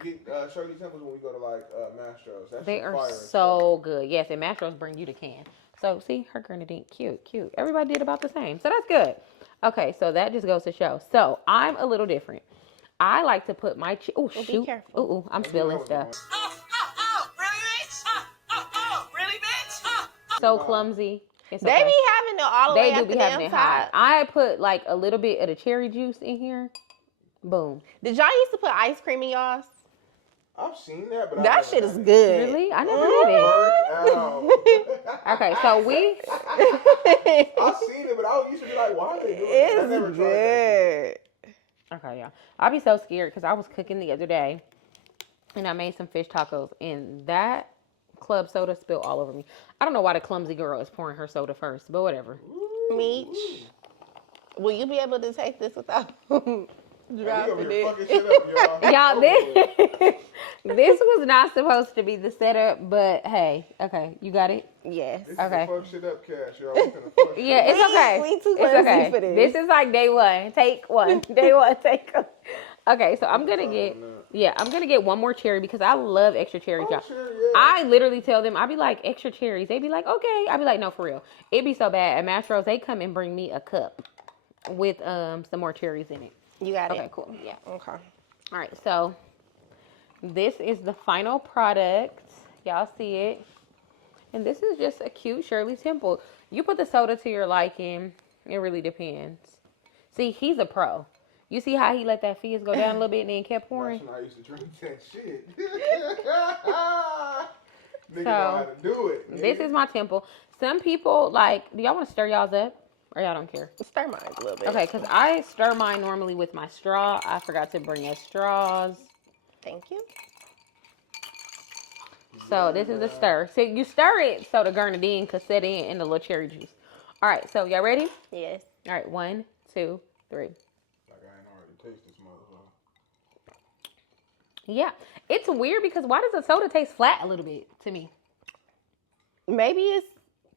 Get Shirley Temples when we go to like Mastro's. They are so good. Yes, and Mastro's bring you the can. So see, her grenadine, cute. Everybody did about the same, so that's good. Okay, so that just goes to show. So I'm a little different. I like to put my shoot. Be careful. I'm spilling stuff. Really, bitch? So clumsy. It's okay. They be having it all the way up the damn top. I put like a little bit of the cherry juice in here. Boom. Did y'all used to put ice cream in y'all's? I've seen that, but that shit is good. Really? I never did it. Okay, so I've seen it, but I used to be like, why are they doing it? It's good. Okay, yeah. I'll be so scared because I was cooking the other day and I made some fish tacos and that club soda spilled all over me. I don't know why the clumsy girl is pouring her soda first, but whatever. Meech, will you be able to take this without dropping We over here it? fucking shit up, y'all. Y'all, this was not supposed to be the setup, but hey, okay, you got it? Yes. This Okay. is the fuck shit up, Cash, y'all. We finna fuck shit Yeah, up. it's okay. we too It's clumsy okay. for this. This is like day one. Take one. Day one, take one. Okay, so I'm gonna get one more cherry because I love extra cherries, y'all. Sure, yeah. I literally tell them, I be like, extra cherries. They be like, okay. I be like, no, for real. It be so bad. At Mastro's, they come and bring me a cup with some more cherries in it. You got it. Okay, cool. Yeah. Okay. All right, so this is the final product. Y'all see it. And this is just a cute Shirley Temple. You put the soda to your liking. It really depends. See, he's a pro. You see how he let that fizz go down a little bit and then kept pouring? That's when I used to drink that shit. Nigga know So, how to do it. Nigga. This is my Temple. Some people, like, do y'all want to stir y'all's up? Or y'all don't care? Stir mine a little bit. Okay, because I stir mine normally with my straw. I forgot to bring us straws. Thank you. So this is the stir. So you stir it so the grenadine can set in the little cherry juice. All right, so y'all ready? Yes. All right, 1, 2, 3. Like I ain't already taste this motherfucker. Yeah, it's weird because why does the soda taste flat a little bit to me? Maybe it's,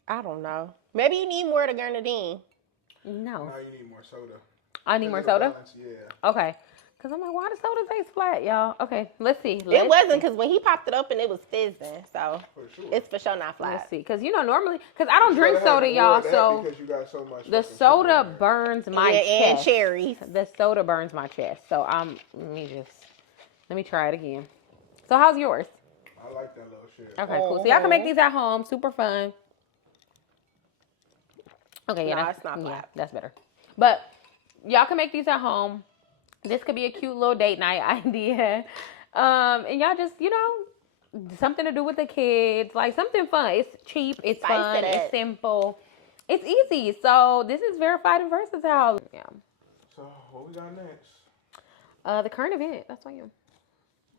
I don't know. Maybe you need more of the grenadine. No, Now you need more soda. I need more It'll soda. balance, yeah. Okay, because I'm like, why does soda taste flat, y'all? Okay, let's see. It wasn't because when he popped it open, it was fizzing. So For sure. it's for sure not Let's flat. see, because normally, because I don't drink You gotta soda, have y'all. more of that So because you got so much the fucking soda sugar in there. burns my and chest. cherries. The soda burns my chest. So let me try it again. So how's yours? I like that little shit. Okay, cool. So y'all can make these at home. Super fun. Okay, yeah, No, that's, it's not yeah, flat. that's better. But y'all can make these at home. This could be a cute little date night idea. And y'all just, something to do with the kids. Like something fun. It's cheap. It's Spice fun. it up. It's simple. It's easy. So this is verified and versatile. Yeah. So what we got next? The current event. That's on you.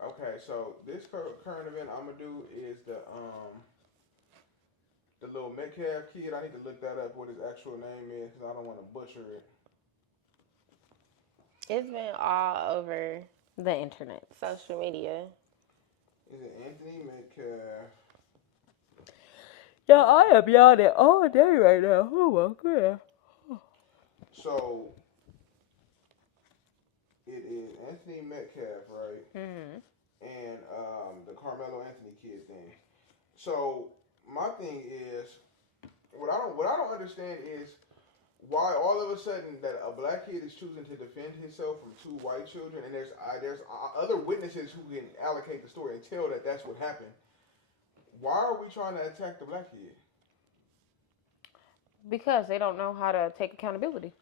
Okay, so this current event I'm gonna do is the little Metcalf kid. I need to look that up what his actual name is because I don't want to butcher it. It's been all over The internet. social media. Is it Anthony Metcalf? Yeah, I am yawning all day right now. Oh my god. So it is Anthony Metcalf, right? Mm-hmm. And the Carmelo Anthony kid thing. So my thing is, what I don't understand is why all of a sudden that a black kid is choosing to defend himself from two white children, and there's other witnesses who can allocate the story and tell that that's what happened. Why are we trying to attack the black kid? Because they don't know how to take accountability.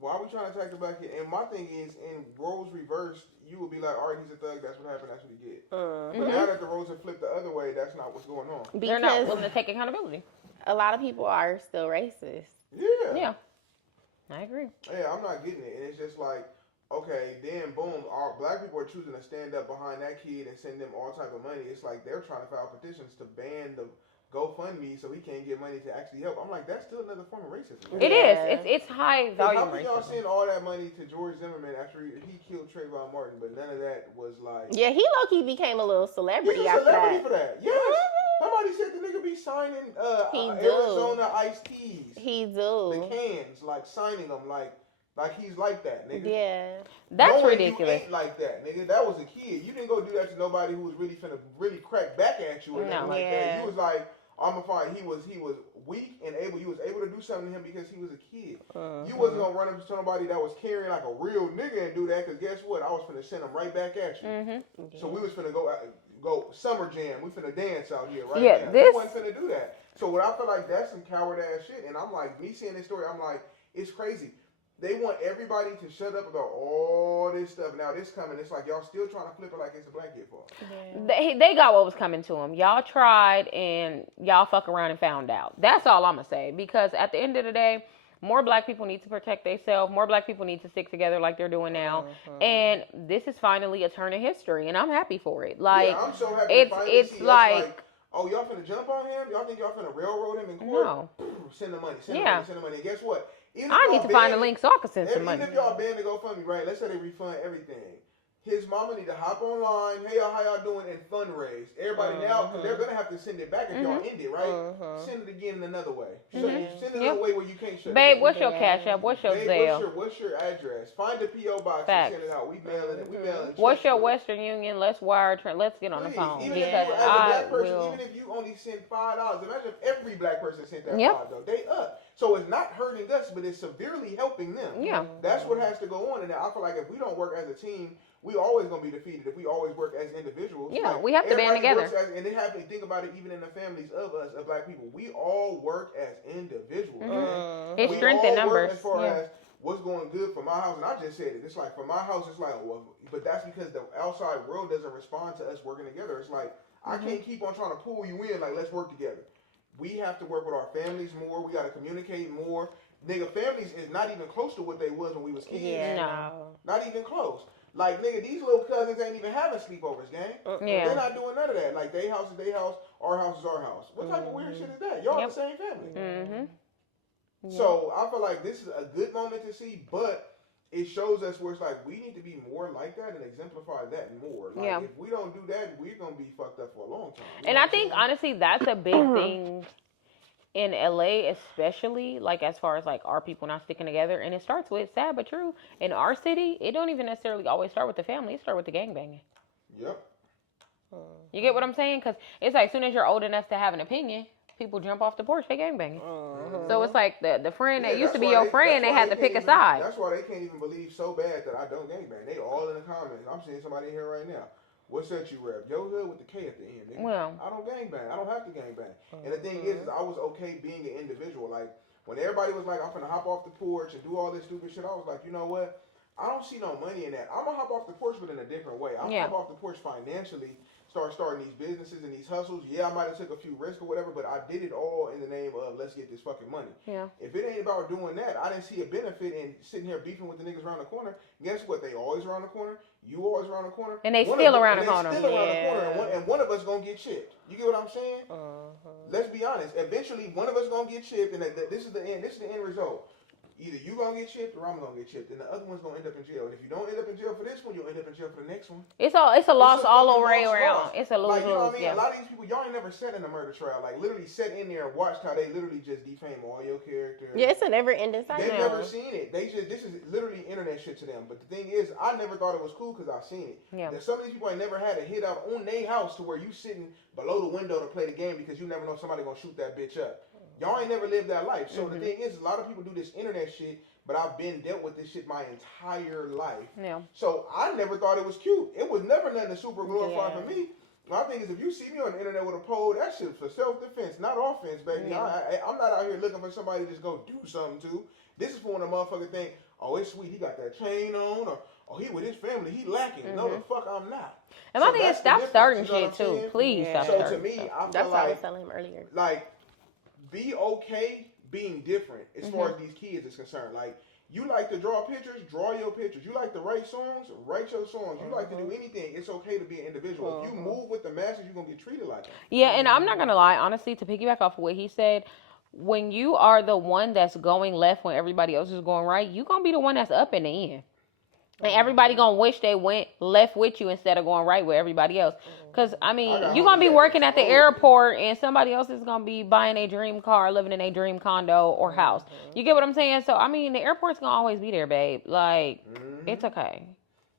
Why are we trying to attack the black kid? And my thing is, in roles reversed, you would be like, all right, he's a thug, that's what happened, that's what he get. But now that the roles have flipped the other way, that's not what's going on. They're not Because willing to take accountability. a lot of people are still racist. Yeah. Yeah. I agree. Yeah, I'm not getting it. And it's just like, okay, then boom, our black people are choosing to stand up behind that kid and send them all type of money. It's like they're trying to file petitions to ban the GoFundMe so he can't get money to actually help. I'm like, that's still another form of racism. It Yeah. is. It's high How volume can y'all racism. send all that money to George Zimmerman after he killed Trayvon Martin, but none of that was like... Yeah, he low-key became a little He's celebrity a after celebrity that. for that. Yes. Somebody said the nigga be signing He do. Arizona iced teas. He The do. cans, like signing them like he's like that, nigga. Yeah. That's Knowing ridiculous. You ain't like that, nigga. That was a kid. You didn't go do that to nobody who was really finna really crack back at you or nothing No. like that. Yeah. You was like, I'm gonna find he was weak and able. You was able to do something to him because he was a kid. You wasn't gonna run up to somebody that was carrying like a real nigga and do that. Cause guess what? I was finna send him right back at you. So we was finna go summer jam. We finna dance out here right Yeah, now. this- We wasn't finna do that. So what I feel like that's some coward ass shit. And I'm like, me seeing this story, I'm like, it's crazy. They want everybody to shut up about all this stuff. Now this coming, it's like y'all still trying to flip it like it's a black kid fault. They got what was coming to them. Y'all tried and y'all fuck around and found out. That's all I'm gonna say. Because at the end of the day, More black people need to protect themselves. More black people need to stick together like they're doing now. And this is finally a turn in history, and I'm happy for it. Like, yeah, I'm so happy it's to finally it's see like, oh, y'all finna jump on him? Y'all think y'all finna railroad him in court? no. Send the money. Yeah. Send the money. And guess what? Even if I y'all need to find a ban- link so I can send some Even money. if y'all ban the GoFundMe, right? Let's say they refund everything. His mama need to hop online. Hey, y'all, how y'all doing? And fundraise. Everybody now, because they're gonna have to send it back if y'all end it, right? Send it again in another way. Send it in a way where you can't shut it Babe, down. what's your cash app? What's your Babe, Zelle? what's your address? Find the PO box Facts. and send it out. We mailing it. We mailing. What's checks your to it. Western Union? Let's wire. Let's get on the Please, phone even because if you, as a I black person, will. even if you only send $5, imagine if every black person sent that Yep. $5 though. They up. So it's not hurting us, but it's severely helping them. Yeah. That's what has to go on. And I feel like if we don't work as a team, we always gonna be defeated. If we always work as individuals, Yeah, like, we have to band everybody together. works and they have to think about it. Even in the families of us, of black people, we all work as individuals. Man. It's We strength all in work numbers. as far Yeah. as what's going good for my house, and I just said it. It's like for my house, it's like, well, but that's because the outside world doesn't respond to us working together. It's like I can't keep on trying to pull you in. Like, let's work together. We have to work with our families more. We got to communicate more. Nigga, families is not even close to what they was when we was kids. Yeah, No. Not even close. Like, nigga, these little cousins ain't even having sleepovers, gang. Yeah. They're not doing none of that. Like, they house is their house, our house is our house. What type of weird shit is that? Y'all Yep. the same family. Mm-hmm. So I feel like this is a good moment to see, but it shows us where it's like we need to be more like that and exemplify that more. Like, Yeah. if we don't do that, we're gonna be fucked up for a long time. You And know I what I'm think saying? honestly that's a big thing in LA, especially like as far as like our people not sticking together. And it starts with, sad but true, in our city, it don't even necessarily always start with the family. It start with the gangbanging. Yep. You get what I'm saying? Because it's like as soon as you're old enough to have an opinion, people jump off the porch, they gangbanging. So it's like the friend that Yeah, used to that's be why your friend, that's they why had to pick can't a even- side. That's why they can't even believe so bad that I don't gangbang. They all in the comments. I'm seeing somebody in here right now. What's that you rep? Yo hood with the K at the end. Nigga. Well. I don't gangbang. I don't have to gangbang. And the thing is I was okay being an individual. Like, when everybody was like, I'm gonna hop off the porch and do all this stupid shit, I was like, you know what? I don't see no money in that. I'm gonna hop off the porch, but in a different way. I'm gonna hop off the porch financially, start starting these businesses and these hustles. Yeah, I might have took a few risks or whatever, but I did it all in the name of let's get this fucking money. Yeah. If it ain't about doing that, I didn't see a benefit in sitting here beefing with the niggas around the corner. Guess what? They always around the corner. You always around the corner. And they One still of- around and the they corner. Still around the Yeah. corner, and one of us gonna get chipped. You get what I'm saying? Let's be honest. Eventually, one of us gonna get chipped, and this is the end. This is the end result. Either you gonna get chipped or I'm gonna get chipped, and the other one's gonna end up in jail. And if you don't end up in jail for this one, you'll end up in jail for the next one. It's a loss It's a all fucking over lost around. loss. It's a lose Like, you know what I lose. mean? Yeah. A lot of these people, y'all ain't never sat in a murder trial. Like, literally sat in there and watched how they literally just defame all your characters. Yeah, it's a never ending cycle. They've never seen it. This is literally internet shit to them. But the thing is, I never thought it was cool because I seen it. Yeah. There's some of these people ain't never had a hit out on their house to where you sitting below the window to play the game because you never know somebody gonna shoot that bitch up. Y'all ain't never lived that life. So the thing is, a lot of people do this internet shit, but I've been dealt with this shit my entire life. Yeah. So I never thought it was cute. It was never nothing to super glorify Yeah. for me. My thing is, if you see me on the internet with a pole, that shit's for self-defense, not offense, baby. Yeah. I'm not out here looking for somebody to just go do something to. This is for when a motherfucker think, oh, it's sweet, he got that chain on, or oh, he with his family, he lacking. No, the fuck I'm not. And my So thing is, that's the stop difference, starting you know what shit I'm too. saying? Please Yeah. stop So starting to me, stuff. I feel That's what I was like, telling him earlier. be okay being different as far as these kids is concerned. Like, you like to draw pictures, draw your pictures. You like to write songs, write your songs. You like to do anything, it's okay to be an individual. If you move with the masses, you're going to get treated like that. Yeah, and I'm not gonna lie, honestly, to piggyback off of what he said, when you are the one that's going left when everybody else is going right, you gonna be the one that's up in the end. And everybody gonna wish they went left with you instead of going right with everybody else. Cause I mean, got you gonna be homies that working at the explode. airport and somebody else is gonna be buying a dream car, living in a dream condo or house. You get what I'm saying? So I mean, the airport's gonna always be there, babe. Like, it's okay.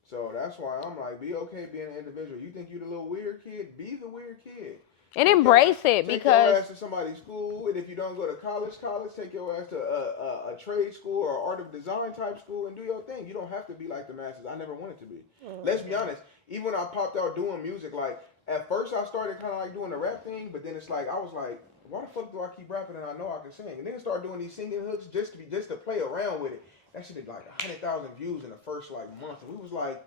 So that's why I'm like, be okay being an individual. You think you the little weird kid? Be the weird kid. And embrace it Take your because ass to somebody's school, and if you don't go to college, take your ass to a trade school or art of design type school and do your thing. You don't have to be like the masses. I never wanted to be. Let's be honest. Even when I popped out doing music, like at first I started kind of like doing the rap thing, but then it's like I was like, why the fuck do I keep rapping and I know I can sing? And then I started doing these singing hooks just to play around with it. That shit did like 100,000 views in the first like month, and we was like,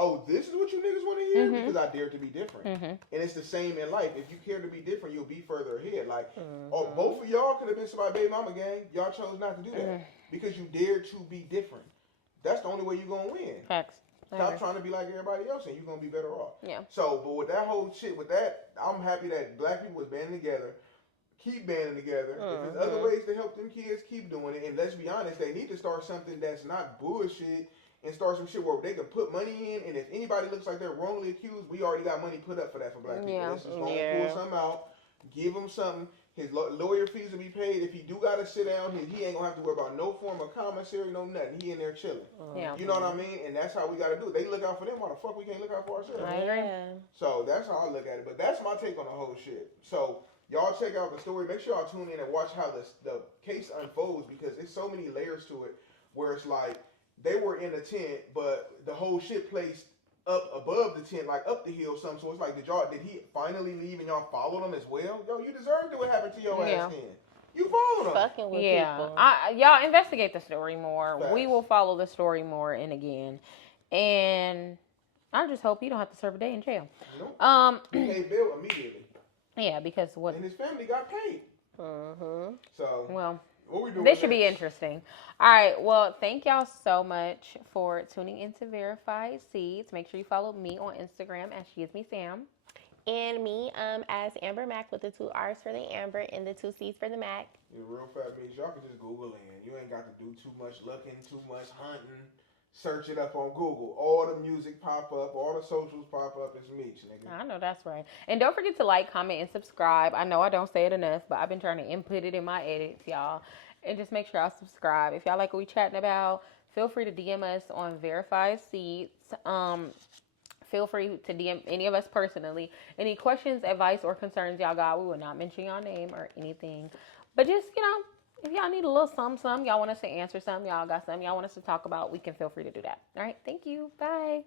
oh, this is what you niggas want to hear? Mhm. Because I dare to be different. Mhm. And it's the same in life. If you care to be different, you'll be further ahead. Like, Mm-hmm. oh, both of y'all could have been somebody baby mama gang. Y'all chose not to do that Mm-hmm. because you dared to be different. That's the only way you're going to win. Facts. I Stop agree. trying to be like everybody else and you're going to be better off. Yeah. So, but with that whole shit, with that, I'm happy that black people was banding together. Keep banding together. If there's other ways to help them kids, keep doing it. And let's be honest, they need to start something that's not bullshit and start some shit where they can put money in. And if anybody looks like they're wrongly accused, we already got money put up for that for black people. Yeah. Let's just go and pull something out, give him something. His lawyer fees will be paid. If he do got to sit down, he ain't going to have to worry about no form of commissary, no nothing. He in there chilling. Yeah. You know what I mean? And that's how we got to do it. They look out for them. Why the fuck we can't look out for ourselves? I agree. So that's how I look at it. But that's my take on the whole shit. So y'all check out the story. Make sure y'all tune in and watch how the case unfolds because there's so many layers to it where it's like they were in a tent, but the whole shit placed up above the tent, like up the hill or something. So it's like, did he finally leave and y'all followed him as well? Yo, you deserved what happened to your ass then. You followed him. Fucking with Yeah. people. Y'all investigate the story more. Facts. We will follow the story more and again. And I just hope you don't have to serve a day in jail. Nope. He paid bail immediately. Yeah, because what? And his family got paid. So, Well, what we doing this should be next? interesting. All right. Well, thank y'all so much for tuning into Verified Seeds. Make sure you follow me on Instagram as She Is Me Sam. And me as Amber Mac with the 2 R's for the Amber and the 2 C's for the Mac. Yeah, real fat bitch. Y'all can just Google in. You ain't got to do too much looking, too much hunting. Search it up on Google. All the music pop up. All the socials pop up. It's Meech, nigga. I know that's right. And don't forget to like, comment, and subscribe. I know I don't say it enough, but I've been trying to input it in my edits, y'all. And just make sure y'all subscribe. If y'all like what we chatting about, feel free to DM us on Verified Seeds. Feel free to DM any of us personally. Any questions, advice, or concerns y'all got, we will not mention your name or anything. But just, if y'all need a little something, y'all want us to answer something, y'all got something y'all want us to talk about, we can feel free to do that. All right. Thank you. Bye.